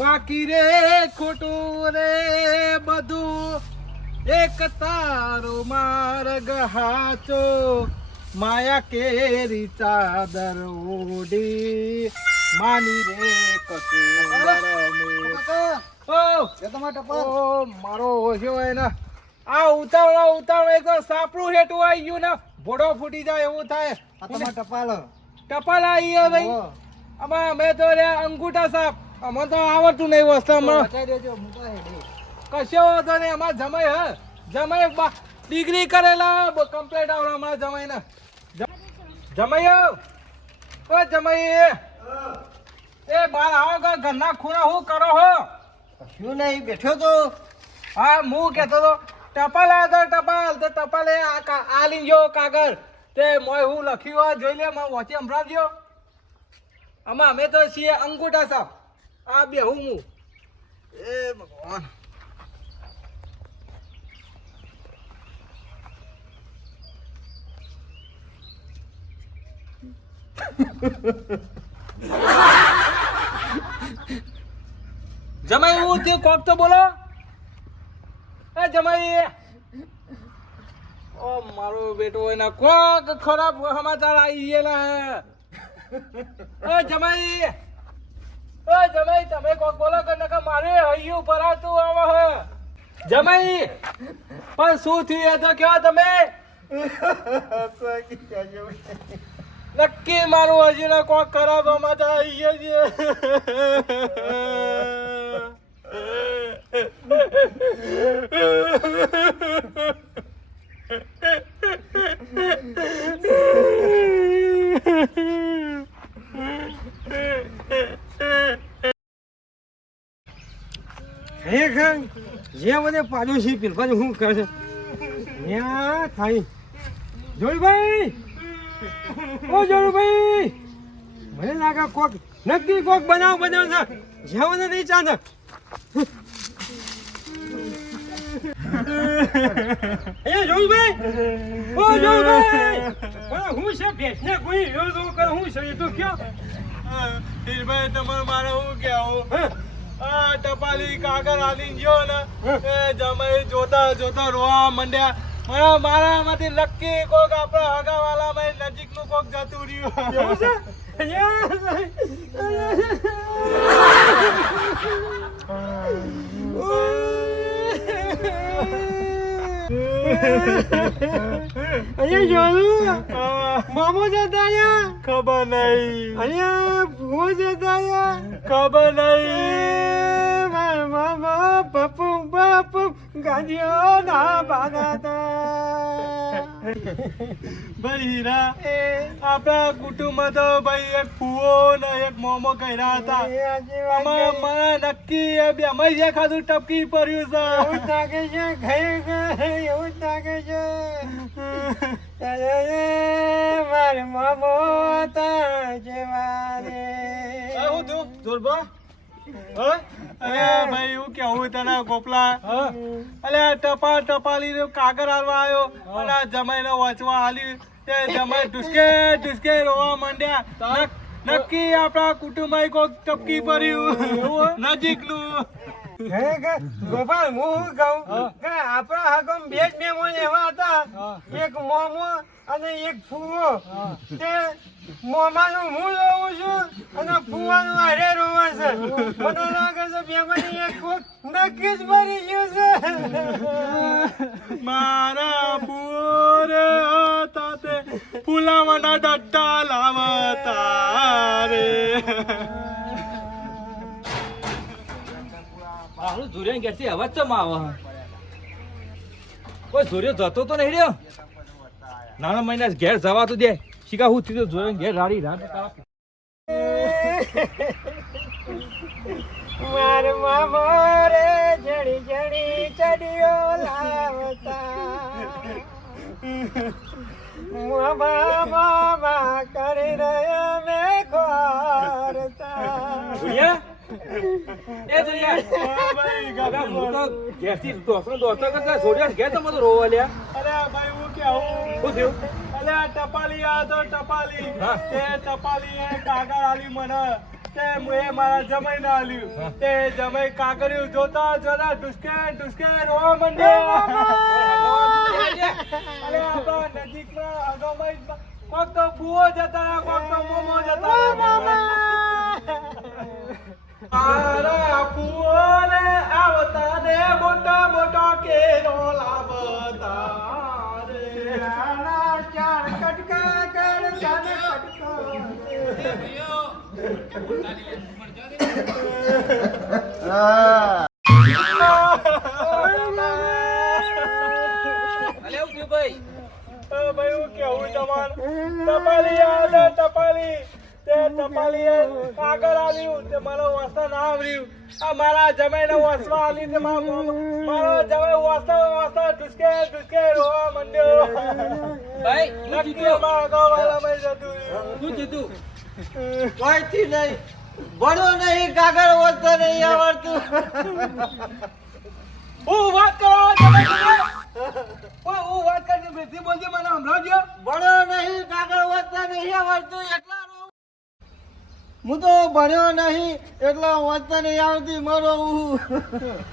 બાકી રે ખોટું રે બધું એક તારો માર્ગ હાચો માયા કેરી ચાદર ઓઢી માની રે મારો હોશો હોય ને આ ઉતાવળો એક તો સાપડું હેઠું આવી ગયું ને ભોડો ફૂટી જાય એવું થાય. ટપાલ આવી હે ભાઈ. આમાં અમે તો રે અંગૂઠા સાપ અમે તો આવડતું નહીં વસ્તુ કશો વાંધો નહીં. અમારે જમાઈ ડિગ્રી કરેલા કમ્પ્લીટ આવડે અમારા જમાઈ ને જમાઈ એ બાર આવો ઘરના ખૂણા શું કરો હો? શું નહીં બેઠો તો. હા હું કેતો તો ટપાલ આવ્યો તો ટપાલ એ આ લઈ ગયો કાગળ તે મોય હું લખ્યું હોય જોઈ લે મારે વાંચી સંભળાવજો. આમાં અમે તો છીએ અંગૂઠા સાપ. આ બે હું એ ભગવાન જમાઈ હું થયું કોક તો બોલો. એ જમાઈ ઓ મારો બેટો એના કોક ખરાબ સમાચાર આવી ગયેલા. ઓ જમાઈ તમે કોક બોલો કે નકા મારે હૈયું ભરાતું આવે હે. જમાઈ પણ શું થયું એ તો કહો તમે. નક્કી મારું હજી ને કોક ખરાબ સમાચાર આવી ગયા ખરેખર જે બધે પાડોશી પીરપાજ શું કરે ત્યાં થાય. જોડભાઈ ઓ જોડભાઈ મને લાગે કોક નક્કી કોક બનાવ છે જ્યાં મને નહીં ચાલે. એ જોડભાઈ ઓ જોડભાઈ હું છે ભેંસને કોઈ વિરોધ કરે હું છે એ તો કયો. પીરભાઈ તમારે મારે શું કહેવું. આ ટપાલી કાગળ આલી ગયો ને એ જમાઈ જોતા રોવા મંડ્યા. મારામાંથી નક્કી કોક આપણા હગાવાલા માં નજીક નું કોક જતું રહ્યું. મામો જતા ખબર નહીં. અહીંયા ભૂવો જતા ખબર નહીં. મારા મામા બાપુ ગાડીઓ ના બાગાતા. ભાઈ હીરા આપણા કુટુંબમાં તો ભાઈ એક ફુવો ને એક મોમો કર્યા હતા. મારા નક્કી બે અમે ખાધું ટપકી પડ્યું છે. એવું લાગે છે ખરેખર એવું લાગે છે. મારે મામો જેવા રે. હું તું જોરબા ભાઈ એવું કેવું તને ગોપલા. અલે ટપાલી નો કાગળ હાલવા આવ્યો અને જમાઈ ને વાંચવા હાલ્યું તે જમાઈ ઢુસકે રોવા માંડ્યા. નક્કી આપણા કુટુંબ કોક ટપકી પડ્યું નજીક નું. ગોપાલ હું કહું કે આપણા હકમ બે જ મહેમાન એવા હતા. એક મોમો અને એક ફૂવો. તે મોમાનું હું રોવું છું અને ફૂવાનું હારે રોવા છે. મને લાગે છે બેમાંથી એક કોક નક્કી જ મરી ગયું છે. મારા ફૂવો રે હતા તે ફૂલાવાના ડટ્ટા લાવતા રે. ધુરિયા ઘેરથી અવાજ ચમ આવે. કોઈ ધુરિયો જતો તો નહીં રહ્યો. નાના મહિના ઘેર જવા તો દે. શીખા હું થયું ધુરિયા ઘેર રાડી રાત. માર મામો રે જડી ચડિયો લાવતા. મામા કરી રહ્યા મેં ખોરતા. એ ધુરિયા હું તો ઘેરથી દોસ્તો કરતા છોડ્યા ઘેર તમે તો રોવા લ્યા. અરે ભાઈ હું કેવું. શું થયું? અલે ટપાલી આ તો ટપાલી. તે ટપાલી એ કાગળ આલી મને તે મુએ મારા જમાઈને આલ્યું તે જમાઈ કાગળિયું જોતા જોતા ઢુસકે રોવા માંડ્યો અરે આપણા નજીકમાં અગાઉમાં કોક તો ફુવો જતા રહ્યા, કોક તો મોમો જતા રહ્યા. મારા ફુઓને આવતા ને મોટા કેરો લાવતા રે રાણા ચાર કટકા કર ચાર ભાઈ હું કેવું તમારે ટપાલી તે ટપાલી કાગળ આવ્યું તે મારો વાસ્તા ના આવડ્યું આ મારા જમાઈને વાસવા આલી તે મારો જમાઈ વાસ્તા ઢુસકે રોવા માંડ્યો ભાઈ નક્કી અમારા ગામવાળામાં જતું રહ્યું. શું જીતું કોઈથી નહીં ભણો નહીં કાગળ વાંચતા નહીં આવડતું હું વાત કરવા જમાઈ હું વાત કરી બેથી બોલજે મને સંભળાવજો. ભણો નહીં કાગળ વાંચતા નહીં આવડતું એટલા હું તો ભણ્યો નહીં એટલે વાંચતા નહીં આવડતી મારો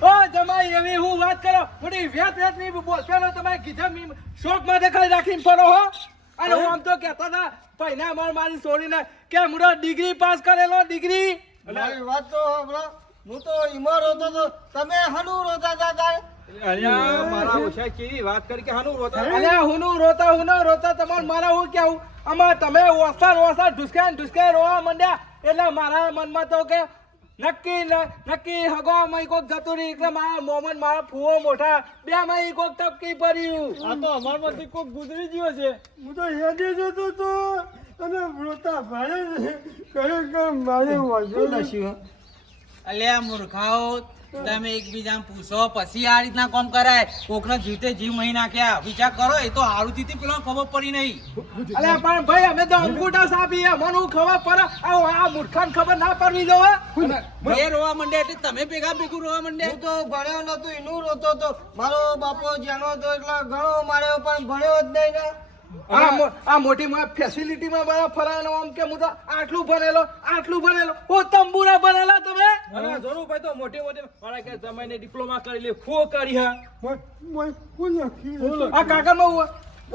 ઓ જમાઈ એવી હું વાત કરો મોટી વેત નહીં બોલશો તમે કીધા શોખ માટે ખાલી રાખીને ફરો હો. અને હું આમ તો કહેતા હતા પહેલા મારી છોડીને કે મુડો ડિગ્રી પાસ કરેલો ડિગ્રી મારી વાત તો સાંભળો હું તો ઈમાં રોતો તો તમે હનું રોતા હતા તારે અલ્યા મારા ઓછા કેવી વાત કરી કે હાનું રોતા અને હું રોતા તમારે મારા હું કેવું આમાં તમે ઓસા ઢુસકે રોવા માંડ્યા એટલે મારા મનમાં તો કે નક્કી હગોમાં કોક જતું રહી એટલે મારા મોમન મારા ફુવો મોટા બે માં કોક ટપકી પડ્યું. આ તો અમારમાંથી કોક ગુજરી ગયો છે. હું તો હેડી જતો તો અને રોતા ભારે ખરેખર મારે વાંચો નથી અલ્યા મૂર્ખાઓ તમે એકબીજાને પૂછો પછી આ રીતના કામ કરાય કોકને જીવતે જીવ મહી નાખ્યા વિચાર કરો એ તો હારું થી પેલો ખબર પડી નહીં અલ્યા પણ ભાઈ અમે તો અંગૂઠા સાપી મને ખબર પડે આ મૂર્ખાને ખબર ના પડવી જોવે. બે રોવા માંડ્યા એટલે તમે ભેગું રોવા માંડ્યા હું તો ભણ્યો નતો એનું રોતો તો મારો બાપો જાણો તો એટલે ઘણો માર્યો પણ ભણ્યો જ નહીં ને આ મોટી ફેસિલિટીમાં બધા ફરાવાનો આમ કે હું તો આટલું ભણેલો હું તંબુરા ભણેલા તમે. અને જરૂર ભાઈ તો મોટી મારા કે જમાઈને ડિપ્લોમા કરી લે ફો કરી હા આ કાકામાં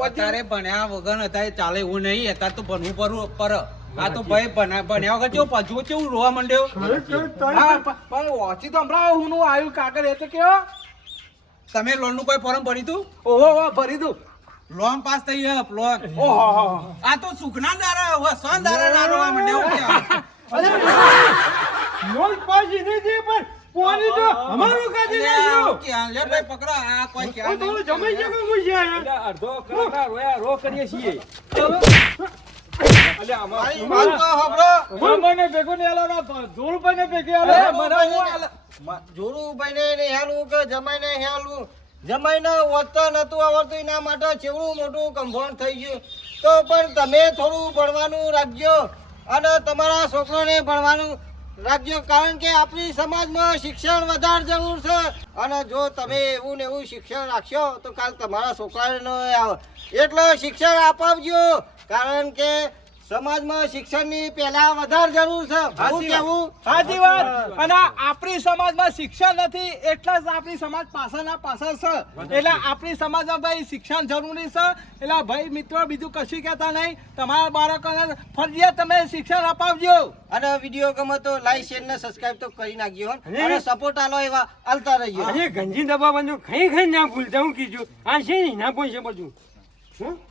અત્યારે ભણ્યા વગર હતા ચાલે એવું નહીં અત્યારે તો ભણવું પર આ તો ભાઈ ભણ્યા વગર જો પજવો કેવું રોવા માંડ્યો પણ ઓછી તો હમણાં હું આવ્યું કાગળ એ તો કેવો તમે લોન નું કોઈ ફોર્મ ભર્યું તું ઓહો ભરી દઉં લોન પાસ થઈ ગયો લોન ઓહો આ તો સુખના દારા વસવાન દારા ના રોવા માંડ્યો લોન પાછી નથી પણ પોની તો અમારું કાઢી નાખ્યું લે ભાઈ પકડો આ કોઈ હું ક્યાં તો જમાઈ જમે મુજ્યા એટલે અડધો કલાક રોયા રો કરીએ છીએ અલ્યા મારી વાત તો સાંભળો મને ભેગો ને આલા જોરુભાઈ ને ભેગી જોરુભાઈ ને નહીં હાલું કે જમાઈ ને હાલું જમાઈને વાંચતા નતું આવડતું એના માટે ચેવડું મોટું કમ્ફર્ટ થઈ ગયું તો પણ તમે થોડું ભણવાનું રાખજો અને તમારા છોકરોને ભણવાનું રાખજો કારણ કે આપણી સમાજમાં શિક્ષણ વધારે જરૂર છે અને જો તમે એવું ને એવું શિક્ષણ રાખશો તો કાલ તમારા છોકરાને ન આવે એટલે શિક્ષણ અપાવજો કારણ કે સમાજમાં શિક્ષણની પહેલા વધારે જરૂર છે હું કેવું સાચી વાત અને આપણી સમાજમાં શિક્ષણ નથી એટલે જ આપણી સમાજ પાછળ છે એટલે આપણી સમાજમાં ભાઈ શિક્ષણ જરૂરી છે એટલે ભાઈ મિત્રો બીજું કશું કહેતા નહીં તમારા બાળકોને ફરજિયાત તમે શિક્ષણ અપાવજો અને વિડીયો ગમે તો લાઈક શેર ને સબસ્ક્રાઇબ તો કરી નાખજો અને સપોર્ટ આલો એવા આલતા રહીજો અરે ગંજી દબાવવાનું ખાઈ ના ભૂલતા હું કીધું આ છે ને ના પૈસા બધું